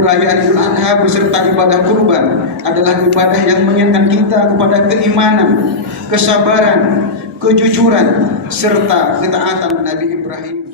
Perayaan Idul Adha beserta ibadah kurban adalah ibadah yang mengingatkan kita kepada keimanan, kesabaran, kejujuran, serta ketaatan Nabi Ibrahim.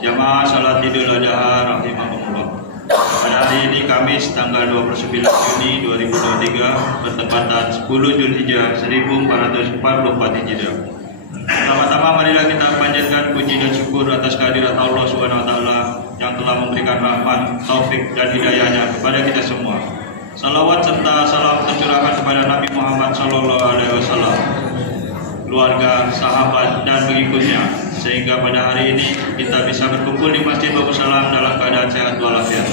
Jamaah salat Idul Adha rahimahumullah. Pada hari ini Kamis tanggal 29 Juni 2023 bertepatan 10 Zulhijjah 1444 Hijriah. Pertama-tama marilah kita panjatkan puji dan syukur atas kehadirat Allah SWT yang telah memberikan rahmat, taufik dan hidayahnya kepada kita semua. Salawat serta salam tercurahkan kepada Nabi Muhammad SAW, keluarga, sahabat dan pengikutnya, sehingga pada hari ini kita bisa berkumpul di Masjid Bagus Salam dalam keadaan sehat walafiat.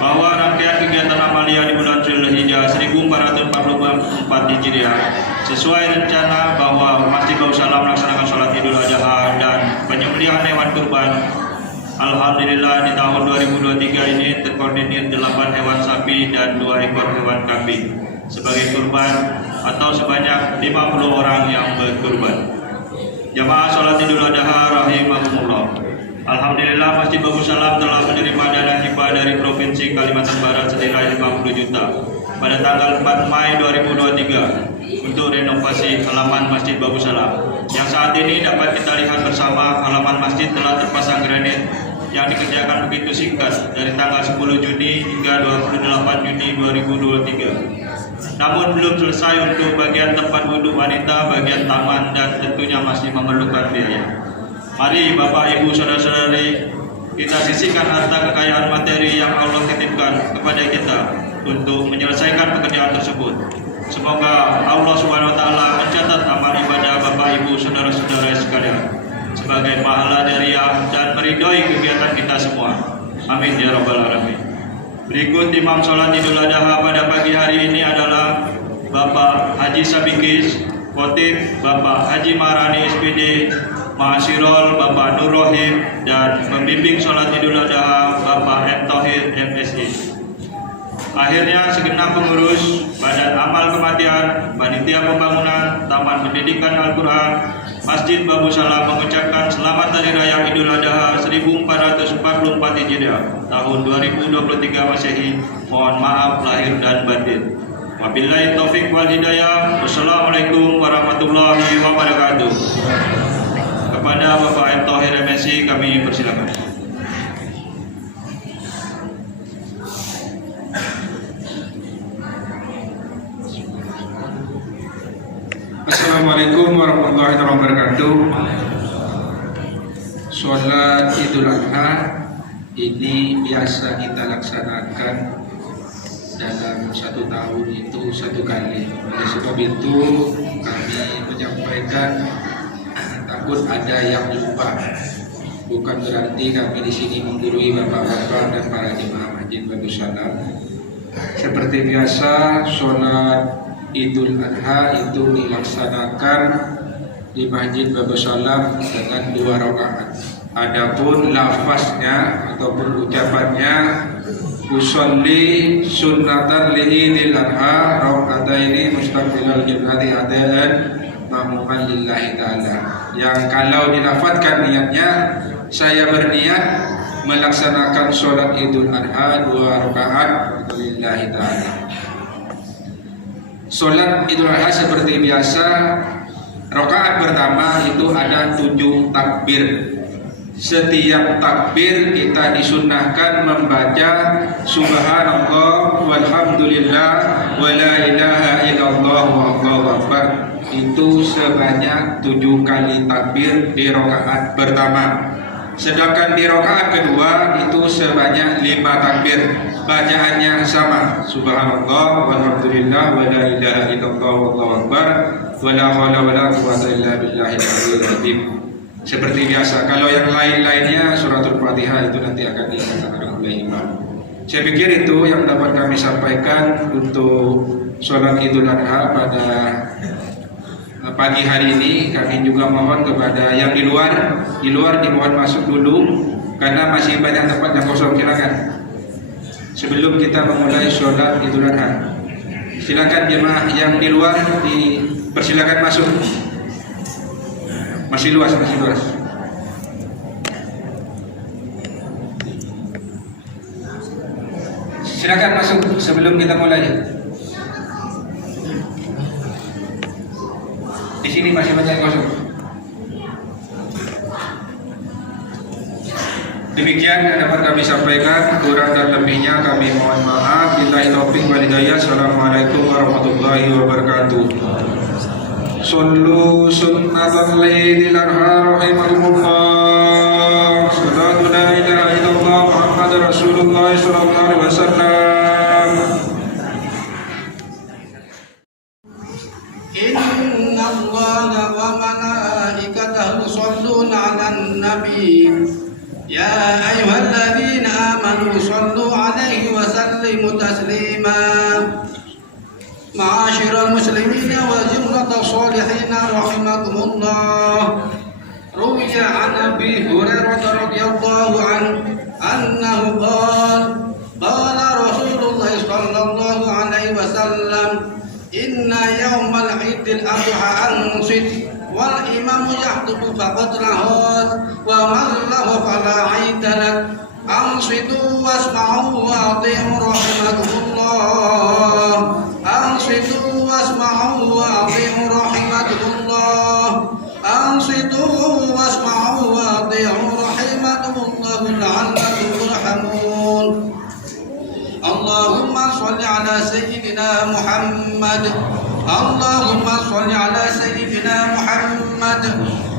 Bahwa rangkaian kegiatan amalia di bulan Zulhijjah 1444 Hijriah sesuai rencana bahwa Masjid Bagus Salam melaksanakan sholat Idul Adha dan penyembelihan hewan kurban. Alhamdulillah di tahun 2023 ini terkoordinir 8 hewan sapi dan 2 ekor hewan kambing sebagai kurban atau sebanyak 50 orang yang berkurban. Jamaah salat Idul Adha rahimahumullah. Alhamdulillah Masjid Bagus Salam telah menerima dana hibah dari Provinsi Kalimantan Barat senilai 50 juta pada tanggal 4 Mei 2023 untuk renovasi halaman Masjid Bagus Salam. Yang saat ini dapat kita lihat bersama, halaman masjid telah terpasang granit yang dikerjakan begitu singkat dari tanggal 10 Juni hingga 28 Juni 2023. Namun belum selesai untuk bagian tempat duduk wanita, bagian taman, dan tentunya masih memerlukan biaya. Mari Bapak Ibu Saudara-saudari, kita sisihkan harta kekayaan materi yang Allah titipkan kepada kita untuk menyelesaikan pekerjaan tersebut. Semoga Allah SWT mencatat amal ibadah Bapak Ibu Saudara-saudara sekalian sebagai pahala jariah dan meridhoi kegiatan kita semua. Amin ya rabbal alamin. Berikut imam sholat Idul Adha pada pagi hari ini adalah Bapak Haji Sabikis, Khotib Bapak Haji Marani SPD, Ma'asirol Bapak Nur Rohim, dan pembimbing sholat Idul Adha Bapak M. Tauhid MSI. Akhirnya segenap pengurus Badan Amal Kematian, Panitia Pembangunan Taman Pendidikan Al-Quran Masjid Bagus Salam mengucapkan selamat Hari Raya Idul Adha 1444 Hijriah tahun 2023 Masehi. Mohon maaf lahir dan batin. Wabillahi taufik wal hidayah. Wassalamualaikum warahmatullahi wabarakatuh. Kepada Bapak M. Tauhid kami persilakan. Assalamualaikum warahmatullahi wabarakatuh. Sholat Idul Adha ini biasa kita laksanakan dalam satu tahun itu satu kali. Oleh sebab itu kami menyampaikan takut ada yang lupa. Bukan berarti kami di sini menggurui bapak-bapak dan para jemaah masjid Darussalam. Seperti biasa, sholat Idul Adha itu dilaksanakan di Masjid Darussalam dengan 2 rakaat. Adapun lafaznya ataupun ucapannya usolli sunnatan li Idul Adha raka'ataini mustaqbilal qiblati adaan ma'muman lillahi ta'ala. Yang kalau dilafazkan niatnya, saya berniat melaksanakan sholat Idul Adha 2 rakaat lillahi ta'ala. Sholat Idul Adha seperti biasa, rakaat pertama itu ada 7 takbir. Setiap takbir kita disunnahkan membaca subhanallah walhamdulillah wa la ilaha illallah wallahu akbar. Itu sebanyak 7 kali takbir di rakaat pertama. Sedangkan di rakaat kedua itu sebanyak 5 takbir. Bacaannya sama, subhanallah walhamdulillah wa la ilaha illallah wallahu akbar wa la haula wa la quwwata illa billahil aliyyil azim. Seperti biasa. Kalau yang lain-lainnya suratul Fatihah itu nanti akan dikatakan oleh imam. Saya pikir itu yang dapat kami sampaikan untuk sholat Idul Adha pada pagi hari ini. Kami juga mohon kepada yang di luar dimohon masuk dulu karena masih banyak tempat yang kosong. Silakan. Sebelum kita memulai sholat Idul Adha, silakan jemaah yang di luar dipersilakan masuk. Masih luas. Silakan masuk sebelum kita mulai. Di sini masih banyak kosong. Demikian yang dapat kami sampaikan, kurang dan lebihnya kami mohon maaf. Billahi taufiq wal hidayah. Assalamualaikum warahmatullahi wabarakatuh. Sallu sunnatan laylil adha rahimakumullah. Salatu la ilaha illallah Muhammad Rasulullah sallallahu alaihi wasallam. Inna Allaha wa malaikatahu yusholluna 'alan nabi. Ya ayyuhalladzina amanu shallu 'alaihi wa sallimu taslima. Ma'asyiral muslimina wa jumlatas sholihina rahimakumullah. Ruwiya 'an Abi Hurairah radhiyallahu anhu qala Rasulullah sallallahu alaihi wasallam inna yawmal 'idil adha ansit wal imamu yahdubu faqad lahad wa man lahu fala 'idalat ansitu wasma'u wa ati'u rahimakumullah. Ansitu wasma'u wa ati'u rahimakumullah. Ansitu wasma'u wa ati'u rahimakumullah la'allakum turhamun. Allahumma sholli ala sayyidina Muhammad. Allahumma sholli ala sayyidina Muhammad.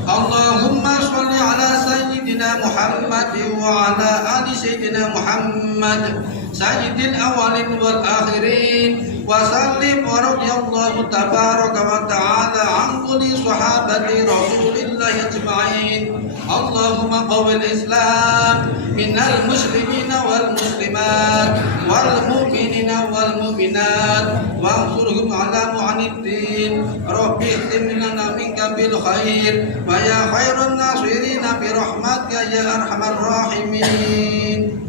Allahumma sholli ala sayyidina Muhammad wa ala ali sayyidina Muhammad sayyidil awwalin wal akhirin wa sallim wa radiyallahu tabaraka wa ta'ala an kulli sahabati rasulillahi ajma'in. Allahumma qawwil islam minal muslimina wal muslimat wal mu'minina wal mu'minat wa ansurhum ala mu'aniddin. Rabbi ikhtim lana minka bil khair wa ya khairun nasirina bi rahmatika ya arhamar rahimin.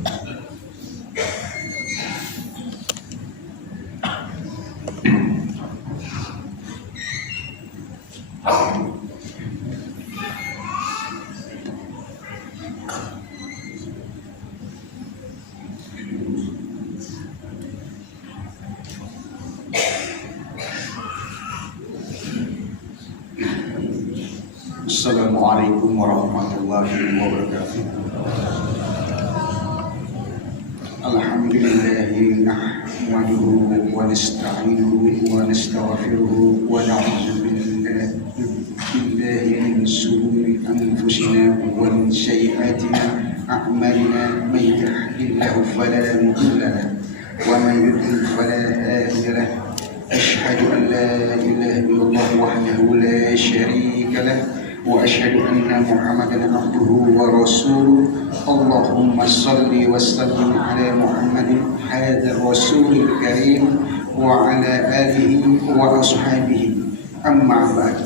Assalamualaikum warahmatullahi wabarakatuh. Alhamdulillahi nahmaduhu wa nasta'inuhu wa nastaghfiruhu wa na'udzu billahi min shururi anfusina wa min sayyiati a'malina may yahdihillahu fala mudilla lahu wa may yudlil fala hadiya lahu. Asyhadu an la ilaha illallah wahdahu la syarika lahu wa asyhadu anna Muhammadan abduhu wa rasuluh. Allahumma salli wa sallim ala Muhammadin hadzal rasulil karim wa ala alihi wa ashabihi. Amma ba'd.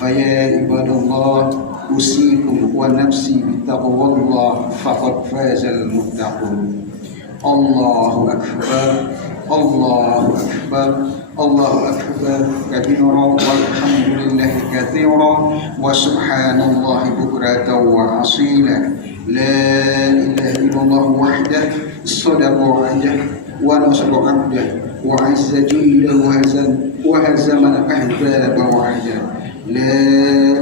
Faya ibadallah usikum wa nafsi bittaqwallah faqad fazal muttaqun. Allahu akbar. Allahu akbar. Allahu akbar kabira walhamdulillahi katsira wa subhanallahi bukratan wa asila. La ilaha illallah wahdahu sadaqa wa'dah wa nasara 'abdah wa 'azza jundahu wa hazama al-ahzaba wahdah. La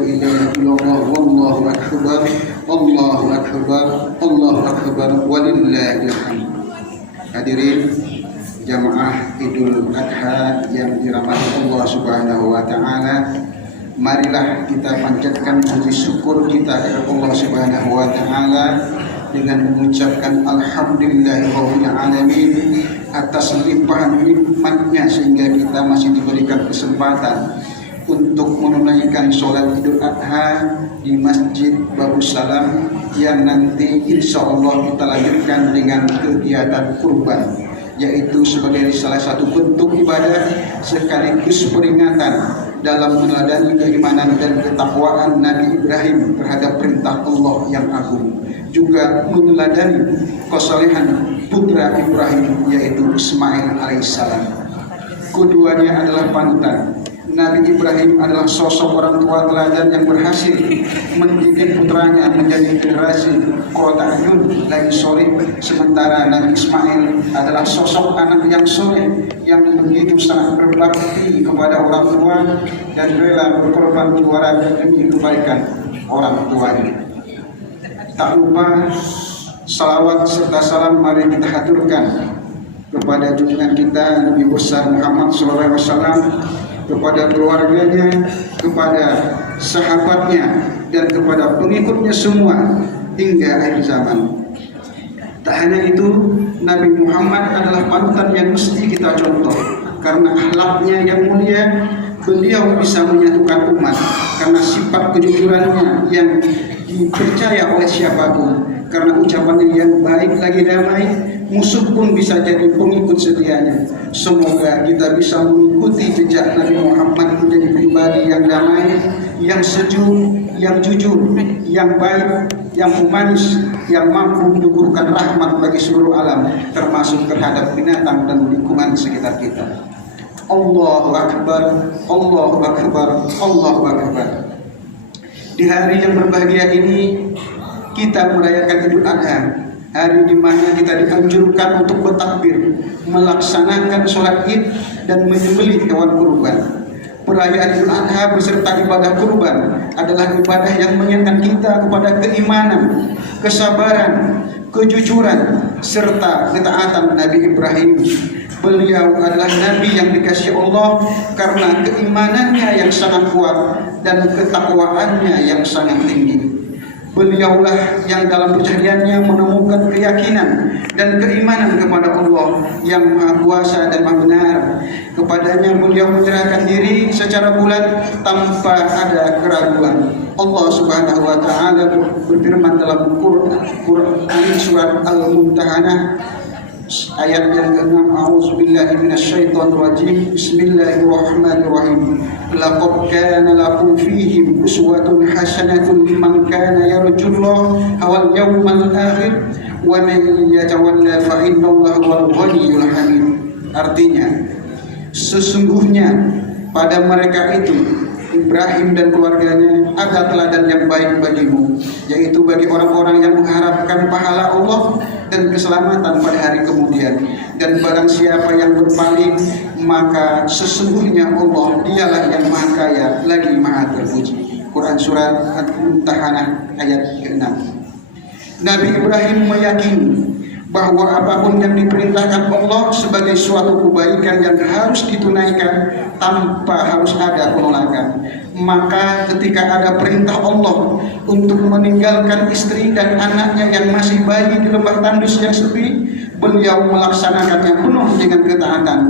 ilaha illallah wallahu akbar. Allahu akbar. Allahu akbar walillahil hamd. Hadirin jamaah Idul Adha yang dirahmati Allah Subhanahu wa taala, marilah kita panjatkan puji syukur kita kepada Allah Subhanahu wa taala dengan mengucapkan alhamdulillahirabbil alamin atas limpahan nikmatnya sehingga kita masih diberikan kesempatan untuk menunaikan sholat Idul Adha di Masjid Darussalam yang nanti insya Allah kita lanjutkan dengan kegiatan kurban, yaitu sebagai salah satu bentuk ibadah sekaligus peringatan dalam meneladani keimanan dan ketakwaan Nabi Ibrahim terhadap perintah Allah yang agung, juga meneladani kesalehan putra Ibrahim yaitu Ismail alaihissalam. Keduanya adalah panutan. Nabi Ibrahim adalah sosok orang tua teladan yang berhasil mendidik putranya menjadi generasi qurrata a'yun lagi soleh, sementara Nabi Ismail adalah sosok anak yang soleh yang begitu sangat berbakti kepada orang tua dan rela berkorban jiwa demi kebaikan orang tuanya. Tak lupa salawat serta salam mari kita haturkan kepada junjungan kita Nabi besar Muhammad SAW, kepada keluarganya, kepada sahabatnya, dan kepada pengikutnya semua hingga akhir zaman. Tak hanya itu, Nabi Muhammad adalah panutan yang mesti kita contoh karena akhlaknya yang mulia. Beliau bisa menyatukan umat karena sifat kejujurannya yang dipercaya oleh siapapun, karena ucapannya yang baik lagi damai, musuh pun bisa jadi pengikut setianya. Semoga kita bisa mengikuti jejak Nabi Muhammad menjadi pribadi yang damai, yang sejuk, yang jujur, yang baik, yang humanis, yang mampu menyuguhkan rahmat bagi seluruh alam, termasuk terhadap binatang dan lingkungan sekitar kita. Allahu Akbar, Allahu Akbar, Allahu Akbar. Di hari yang berbahagia ini kita merayakan Idul Adha, hari di mana kita dianjurkan untuk bertakbir, melaksanakan sholat Id dan menyembelih hewan kurban. Perayaan Idul Adha beserta ibadah kurban adalah ibadah yang mengingatkan kita kepada keimanan, kesabaran, kejujuran, serta ketaatan Nabi Ibrahim. Beliau adalah Nabi yang dikasihi Allah karena keimanannya yang sangat kuat dan ketakwaannya yang sangat tinggi. Beliaulah yang dalam pencariannya menemukan keyakinan dan keimanan kepada Allah yang Maha Kuasa dan Maha Benar. Kepadanya beliau menyerahkan diri secara bulat tanpa ada keraguan. Allah Subhanahu wa taala berfirman dalam Quran surat Al-Mumtahanah ayat yang ke-6, a'udzubillahi minasyaitonir rajim, bismillahirrahmanirrahim. Laqad kana lakum fihim uswatun hasanatun liman kana yarjullaha wal yawmal akhir wa man yatawalla fa innallaha huwal ghaniyyul hamid. Artinya, sesungguhnya pada mereka itu Ibrahim dan keluarganya ada teladan yang baik bagimu, yaitu bagi orang-orang yang mengharapkan pahala Allah dan keselamatan pada hari kemudian. Dan barang siapa yang berpaling, maka sesungguhnya Allah dialah yang maha kaya lagi maha terpuji. Quran surat Al-Mumtahanah ayat ke-6. Nabi Ibrahim meyakini bahwa apapun yang diperintahkan Allah sebagai suatu kebaikan yang harus ditunaikan tanpa harus ada penolakan. Maka ketika ada perintah Allah untuk meninggalkan istri dan anaknya yang masih bayi di lembah tandus yang sepi, beliau melaksanakannya penuh dengan ketaatan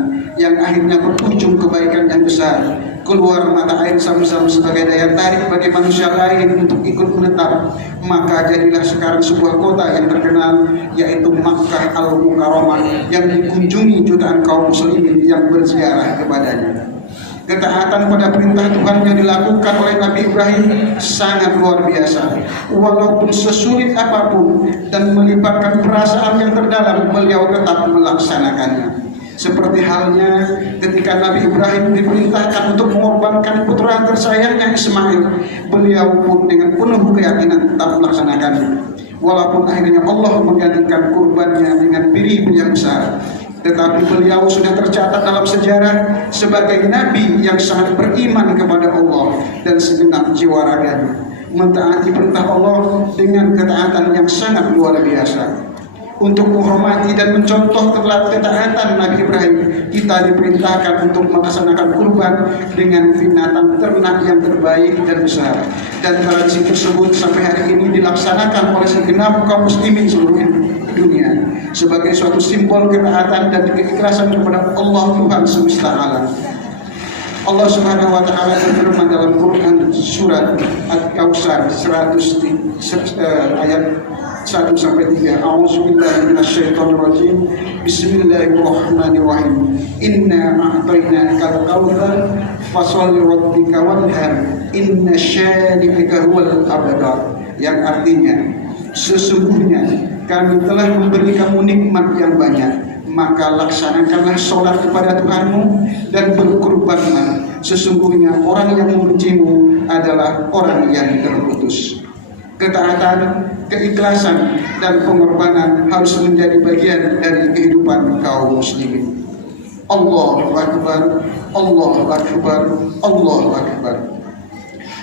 yang akhirnya berujung kebaikan yang besar. Keluar mata air Zam-Zam sebagai daya tarik bagi manusia lain untuk ikut menetap. Maka jadilah sekarang sebuah kota yang terkenal, yaitu Makkah Al-Mukarramah, yang dikunjungi jutaan kaum muslimin yang berziarah kepadanya. Ketaatan pada perintah Tuhan yang dilakukan oleh Nabi Ibrahim sangat luar biasa. Walaupun sesulit apapun dan melibatkan perasaan yang terdalam, beliau tetap melaksanakannya. Seperti halnya ketika Nabi Ibrahim diperintahkan untuk mengorbankan putra tersayangnya Ismail, beliau pun dengan penuh keyakinan tetap melaksanakannya. Walaupun akhirnya Allah menggantikan kurbannya dengan biri yang besar, tetapi beliau sudah tercatat dalam sejarah sebagai nabi yang sangat beriman kepada Allah dan segenap jiwa raganya, mentaati perintah Allah dengan ketaatan yang sangat luar biasa. Untuk menghormati dan mencontoh ketaatan Nabi Ibrahim, kita diperintahkan untuk melaksanakan kurban dengan binatang ternak yang terbaik dan besar. Dan tradisi tersebut sampai hari ini dilaksanakan oleh segenap kaum muslimin seluruh dunia sebagai suatu simbol ketaatan dan keikhlasan kepada Allah Tuhan semesta alam. Allah Subhanahu wa taala berfirman dalam Quran surat Al-Kautsar 100 ayat 1 sampai 3. A'udzubillahi minasyaitonirrajim. Bismillahirrahmanirrahim. Inna a'tainakal kautsar fasholli rabbika wanhar. Inna syani'aka huwal abtar. Yang artinya, sesungguhnya kami telah memberi kamu nikmat yang banyak, maka laksanakanlah sholat kepada Tuhanmu dan berkurbanlah. Sesungguhnya orang yang membencimu adalah orang yang terputus. Ketaatan, keikhlasan, dan pengorbanan harus menjadi bagian dari kehidupan kaum muslimin. Allahu Akbar, Allahu Akbar, Allahu Akbar.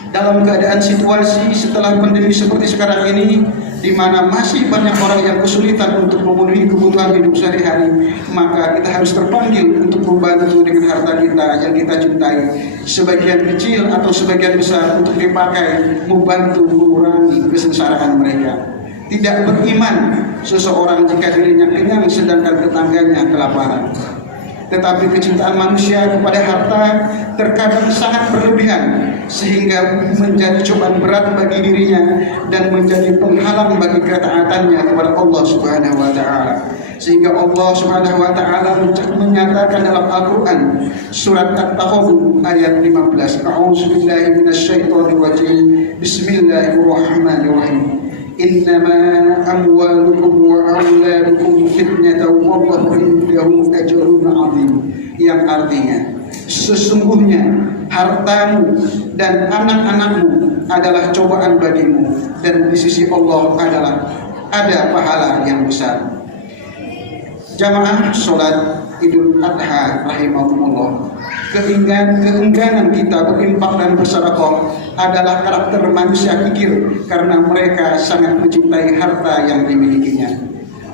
Dalam keadaan situasi setelah pandemi seperti sekarang ini, di mana masih banyak orang yang kesulitan untuk memenuhi kebutuhan hidup sehari-hari, maka kita harus terpanggil untuk membantu dengan harta kita yang kita cintai, sebagian kecil atau sebagian besar, untuk dipakai membantu mengurangi kesengsaraan mereka. Tidak beriman seseorang jika dirinya kenyang sedangkan tetangganya kelaparan. Tetapi kecintaan manusia kepada harta terkadang sangat berlebihan, sehingga menjadi cobaan berat bagi dirinya dan menjadi penghalang bagi ketaatannya kepada Allah Subhanahu wa taala. Sehingga Allah Subhanahu wa taala menyatakan dalam Al-Qur'an surat At-Taghabun ayat 15, A'udzubillahi minasyaitonirrajim. Bismillahirrahmanirrahim. Innama amwalukum wa auladukum fitnatan wallahu indahu ajrun 'adzim. Yang artinya, sesungguhnya hartamu dan anak-anakmu adalah cobaan bagimu, dan di sisi Allah ada pahala yang besar. Jamaah sholat Idul Adha rahimakumullah, keengganan kita berinfak dan bersedekah adalah karakter manusia kikir, karena mereka sangat mencintai harta yang dimilikinya.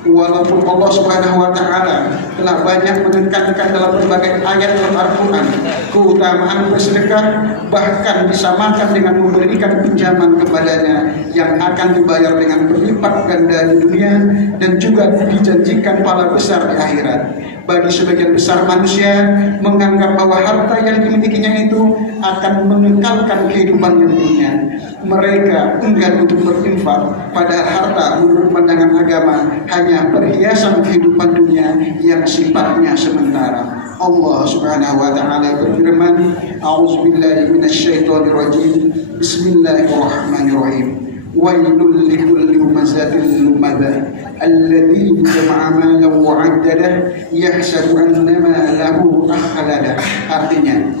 Walaupun Allah Subhanahu wa taala telah banyak menekankan dalam berbagai ayat dalam Al-Qur'an keutamaan bersedekah, bahkan disamakan dengan memberikan pinjaman kepadanya yang akan dibayar dengan berlipat ganda di dunia dan juga dijanjikan pahala besar di akhirat. Bagi sebagian besar manusia menganggap bahwa harta yang dimilikinya itu akan mengekalkan kehidupan dunia. Mereka enggan untuk berinfak, padahal harta menurut pandangan agama hanya perhiasan kehidupan dunia yang sifatnya sementara. Allah Subhanahu wa taala berfirman, A'udzubillahi minasyaitonirrajim. Bismillahirrahmanirrahim. Wailul likulli humazatil lumaza alladzi jama'a malan wa 'addadah yahsabu annama lahu akhlada. Artinya,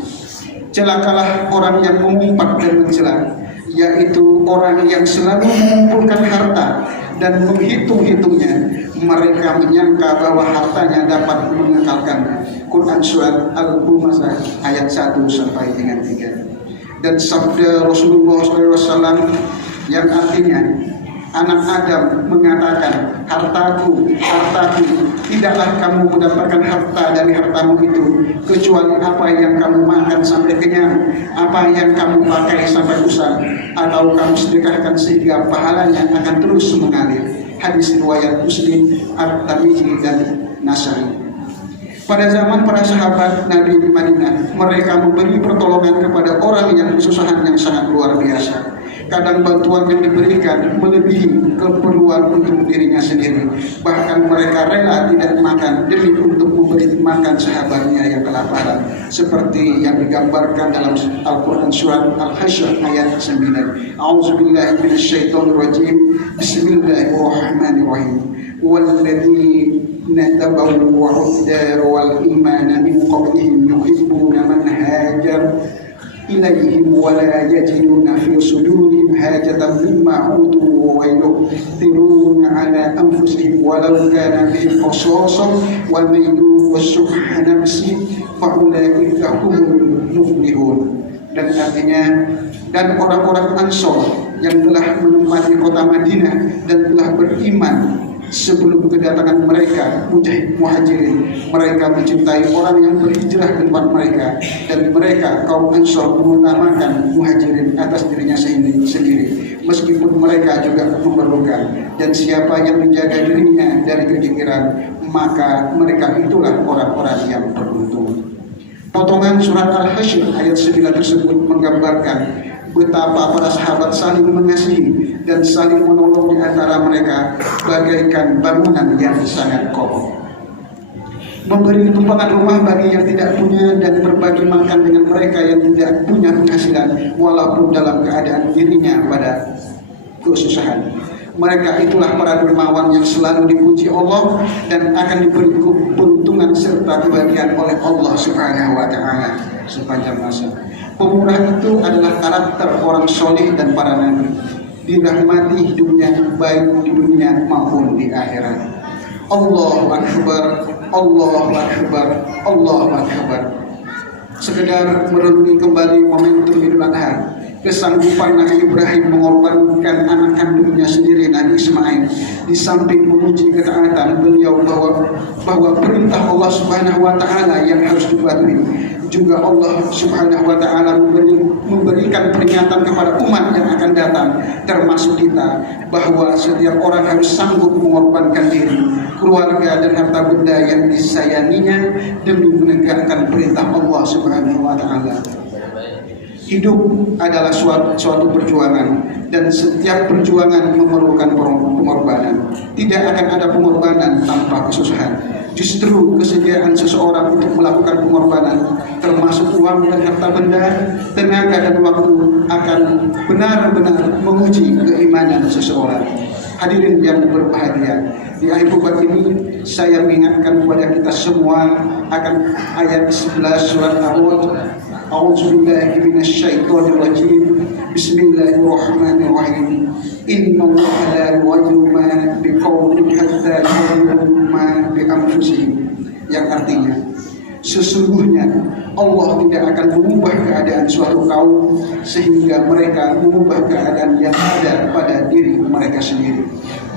celakalah orang yang mengumpat dan mencela, yaitu orang yang selalu mengumpulkan harta dan menghitung-hitungnya. Mereka menyangka bahwa hartanya dapat mengekalkan. Quran surat Al-Humazah ayat 1 sampai dengan 3. Dan sabda Rasulullah SAW yang artinya anak Adam mengatakan, hartaku, tidaklah kamu mendapatkan harta dari hartamu itu kecuali apa yang kamu makan sampai kenyang, apa yang kamu pakai sampai usang, atau kamu sedekahkan sehingga pahalanya akan terus mengalir. Hadis riwayat Muslim, At-Tirmidzi dan Nasai. Pada zaman para sahabat Nabi di Madinah, mereka memberi pertolongan kepada orang yang kesusahan yang sangat luar biasa. Kadang bantuan yang diberikan melebihi keperluan untuk dirinya sendiri. Bahkan mereka rela tidak makan demi untuk memberi makan sahabatnya yang kelaparan. Seperti yang digambarkan dalam Al-Quran surat Al-Hasyr ayat 9. A'udzubillahi minasyaitonirrajim. Bismillahirrahmanirrahim. Walladzina tabawwa'ud dar wal imana min qablihim yuhibbuna man hajar إليهم ولا يجدون في صدورهم حاجة مما أوتوا ويؤثرون على أنفسهم ولو كان بهم خصاصة ومن يوق شح نفسه فأولئك هم المفلحون. Dan artinya, dan orang-orang Ansor yang telah menempati kota Madinah dan telah beriman sebelum kedatangan mereka muhajirin, mereka mencintai orang yang berhijrah ke tempat mereka, dan mereka kaum Ansor mengutamakan muhajirin atas dirinya sendiri meskipun mereka juga memerlukan. Dan siapa yang menjaga dirinya dari kekikiran, maka mereka itulah orang-orang yang beruntung. Potongan surat Al-Hasyr ayat 9 tersebut menggambarkan betapa para sahabat saling mengasihi dan saling menolong di antara mereka bagaikan bangunan yang sangat kokoh. Memberi tumpangan rumah bagi yang tidak punya dan berbagi makan dengan mereka yang tidak punya penghasilan walaupun dalam keadaan dirinya pada kesusahan. Mereka itulah para dermawan yang selalu dipuji Allah dan akan diberi keberuntungan serta kebahagiaan oleh Allah Subhanahu wa Ta'ala sepanjang masa. Pemurah itu adalah karakter orang soleh dan para nabi, dirahmati hidupnya baik di dunia maupun di akhirat. Allahu Akbar, Allahu Akbar, Allahu Akbar. Sekedar merenungi kembali momentum Idul Adha, kesanggupan Nabi Ibrahim mengorbankan anak kandungnya sendiri Nabi Ismail, di samping memuji ketaatan beliau bahwa perintah Allah Subhanahu wa Ta'ala yang harus dipatuhi. Juga Allah Subhanahu wa Ta'ala memberikan peringatan kepada umat yang akan datang, termasuk kita, bahwa setiap orang harus sanggup mengorbankan diri, keluarga dan harta benda yang disayanginya demi menegakkan perintah Allah Subhanahu wa Ta'ala. Hidup adalah suatu perjuangan, dan setiap perjuangan memerlukan pengorbanan. Tidak akan ada pengorbanan tanpa kesusahan. Justru kesediaan seseorang untuk melakukan pengorbanan, termasuk uang dan harta benda, tenaga dan waktu, akan benar-benar menguji keimanan seseorang. Hadirin yang berbahagia, di akhir khutbah ini saya mengingatkan kepada kita semua akan ayat 11 surat Al-Hud. A'udzubillahi minasyaitonirrajim. Bismillahirrahmanirrahim. Innallaha la yughayyiru ma biqaumin hatta yughayyiru ma bi anfusihim. Yang artinya, sesungguhnya Allah tidak akan mengubah keadaan suatu kaum sehingga mereka mengubah keadaan yang ada pada diri mereka sendiri.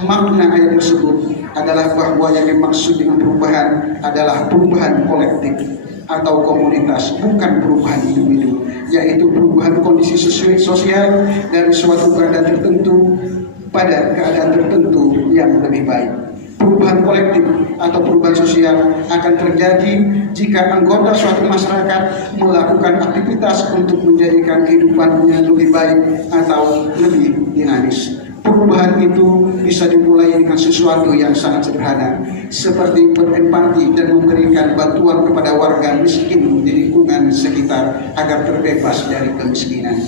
Makna ayat tersebut adalah bahwa yang dimaksud dengan perubahan adalah perubahan kolektif atau komunitas, bukan perubahan individu, yaitu perubahan kondisi sosial dari suatu keadaan tertentu pada keadaan tertentu yang lebih baik. Perubahan kolektif atau perubahan sosial akan terjadi jika anggota suatu masyarakat melakukan aktivitas untuk menjadikan kehidupannya lebih baik atau lebih dinamis. Perubahan itu bisa dimulai dengan sesuatu yang sangat sederhana, seperti berempati dan memberikan bantuan kepada warga miskin di lingkungan sekitar agar terbebas dari kemiskinan.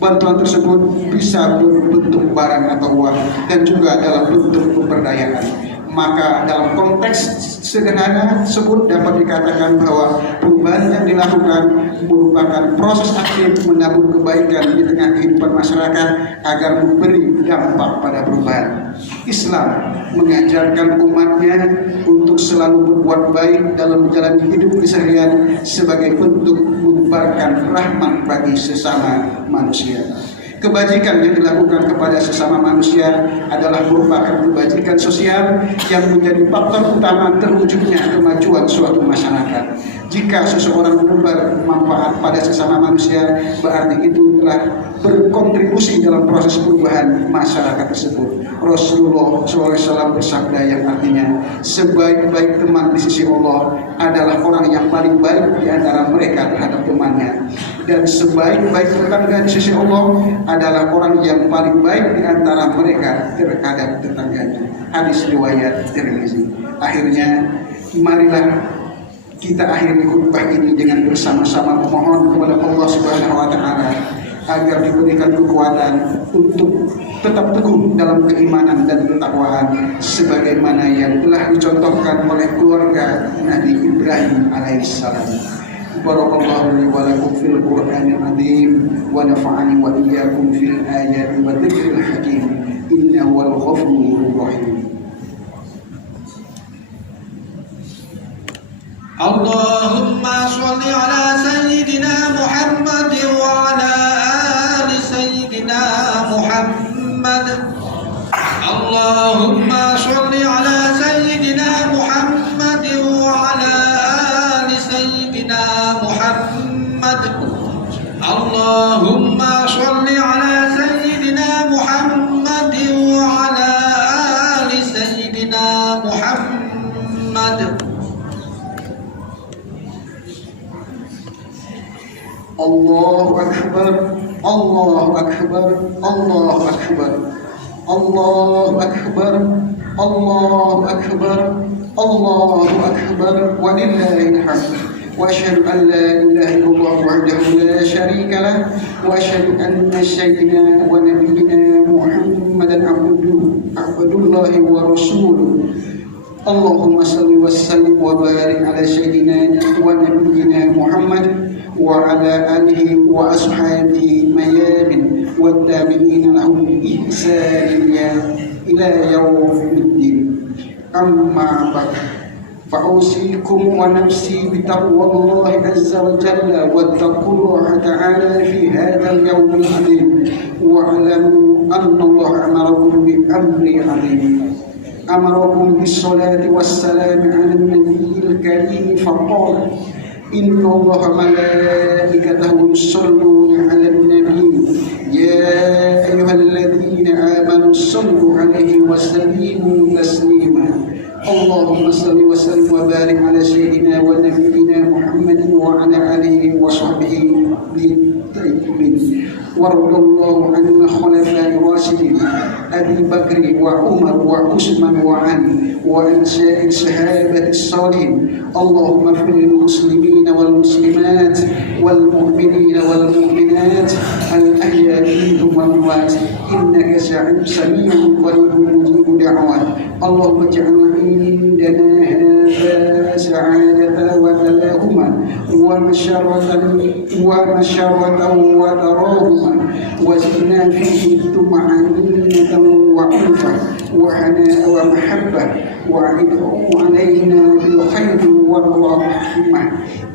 Bantuan tersebut bisa berbentuk barang atau uang, dan juga dalam bentuk pemberdayaan. Maka dalam konteks sederhana tersebut dapat dikatakan bahwa perubahan yang dilakukan merupakan proses aktif menabur kebaikan di tengah kehidupan masyarakat agar memberi dampak pada perubahan. Islam mengajarkan umatnya untuk selalu berbuat baik dalam menjalani hidup keseharian sebagai bentuk menebarkan rahmat bagi sesama manusia. Kebajikan yang dilakukan kepada sesama manusia adalah merupakan kebajikan sosial yang menjadi faktor utama terwujudnya kemajuan suatu masyarakat. Jika seseorang menebar manfaat pada sesama manusia, berarti itu telah berkontribusi dalam proses perubahan masyarakat tersebut. Rasulullah SAW bersabda yang artinya, sebaik-baik teman di sisi Allah adalah orang yang paling baik di antara mereka terhadap temannya, dan sebaik-baik tetangga di sisi Allah adalah orang yang paling baik di antara mereka terhadap tetangganya. Hadis riwayat Tirmizi. Akhirnya, marilah kita akhiri khutbah ini dengan bersama-sama memohon kepada Allah Subhanahu wa Ta'ala agar diberikan kekuatan untuk tetap teguh dalam keimanan dan ketakwaan sebagaimana yang telah dicontohkan oleh keluarga Nabi Ibrahim alaihissalam. Barakallahu li wa lakum fil Qur'anil azim wa nafa'ani wa iyyakum fil ayati wa dzikril hakim innahu wal ghafurur rahim. Allahumma sholli ala sayyidina Muhammad wa ala ali sayyidina Muhammad. Allahumma sholli ala sayyidina Muhammad wa ala ali sayyidina Muhammad. Allahumma sholli ala sayyidina Muhammad wa ala ali sayyidina Muhammad. Allahu Akbar, Allahu Akbar, Allahu Akbar, Allahu Akbar, Allahu Akbar, Allahu Akbar, walillahil hamd. Wa asyhadu an la ilaha illallah wahdahu la syarika lah, wa asyhadu anna sayyidina wa nabiyyina Muhammadan abdullahi wa rasuluh. Allahumma salli wa sallim wa barik ala sayyidina wa nabiyyina Muhammad wa ala alihi wa ashabihi mayamin wa tabi'in lahum bi ihsan ila yaumiddin. Amma ba'd, fa'usikum wa nafsi bi taqwallahi azza wa jalla wa taqullaha ta'ala fi hadzal yawmil azim wa alamu anna Allah amarakum bi amri azim. أمركم بالصلاة والسلام على النبي الكريم فقال إن الله ملائكته يصلون على النبي يا أيها الذين آمنوا صلوا عليه وسلموا تسليما. اللهم صل وسلم وبارك على سيدنا ونبينا محمد وعلى آله وصحبه بالتأكيد. وارض الله عن الخلفاء الراشدين أبي بكر وعمر وعثمان وعلي وعن سائر الصحابة الصالحين. اللهم اغفر للمسلمين والمسلمات والمؤمنين والمؤمنات الأحياء منهم والأموات إنك سميع قريب مجيب دعوات. اللهم اجعل عندنا هذا سعادة وتلاهما ومشرة وتراهما وزدنا فيه طمأنينة وألفة وحناء ومحبة وأعده علينا بالخير والرحمة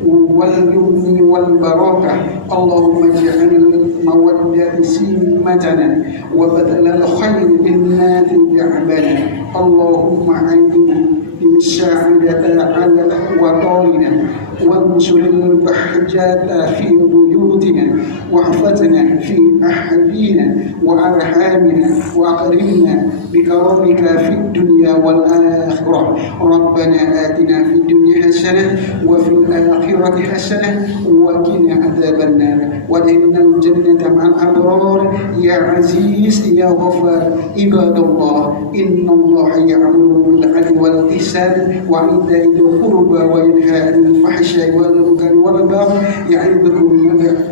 واليمن والبركة. اللهم اجعل المودة سمتنا وبذل الخير جنات دعبنا. اللهم عيننا بالسعادة على وطارنا وانشر البهجة في بيوتنا واحفظنا في أحبينا وأرحامنا وأكرمنا بكرمك في الدنيا والآخرة. ربنا آتنا في الدنيا حسنة وفي الآخرة حسنة وقنا عذاب النار وادخلنا الجنة مع الأبرار يا عزيز يا غفار. عباد الله إن الله يأمر بالعدل والإحسان وإيتاء ذي القربى وينهى عن الفحشاء والمنكر والبغي يعظكم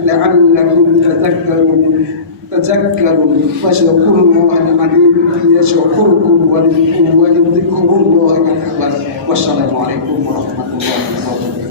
لعلكم تذكرون. تذكروا فاذكروا الله العظيم يذكركم ولذكر الله أكبر والسلام عليكم ورحمة الله وبركاته.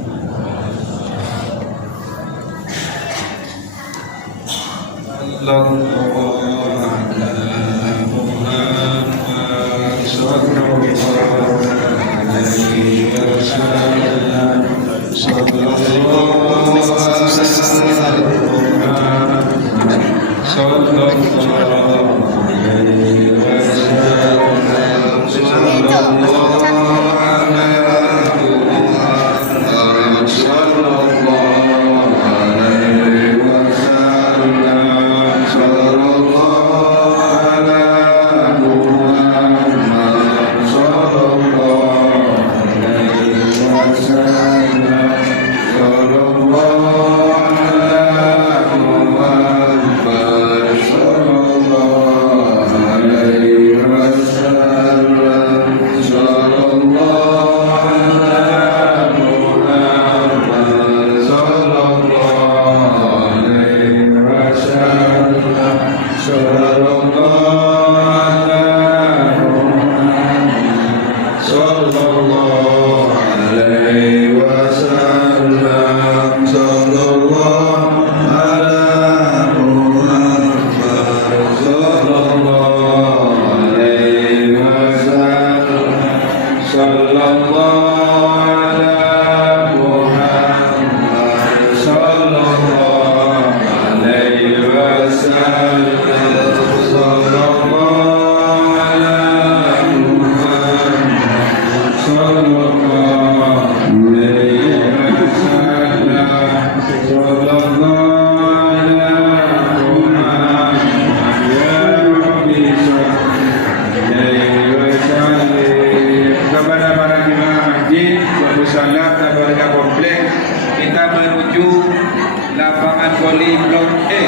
Lapangan voli blok E.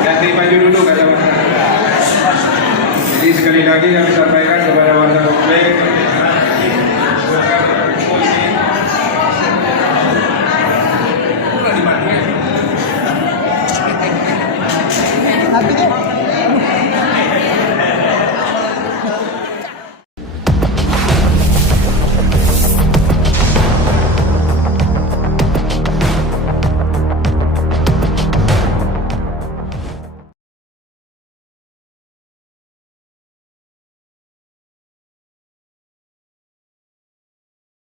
Ganti baju dulu kata Mas. Jadi sekali lagi kami sampaikan kepada warga komplek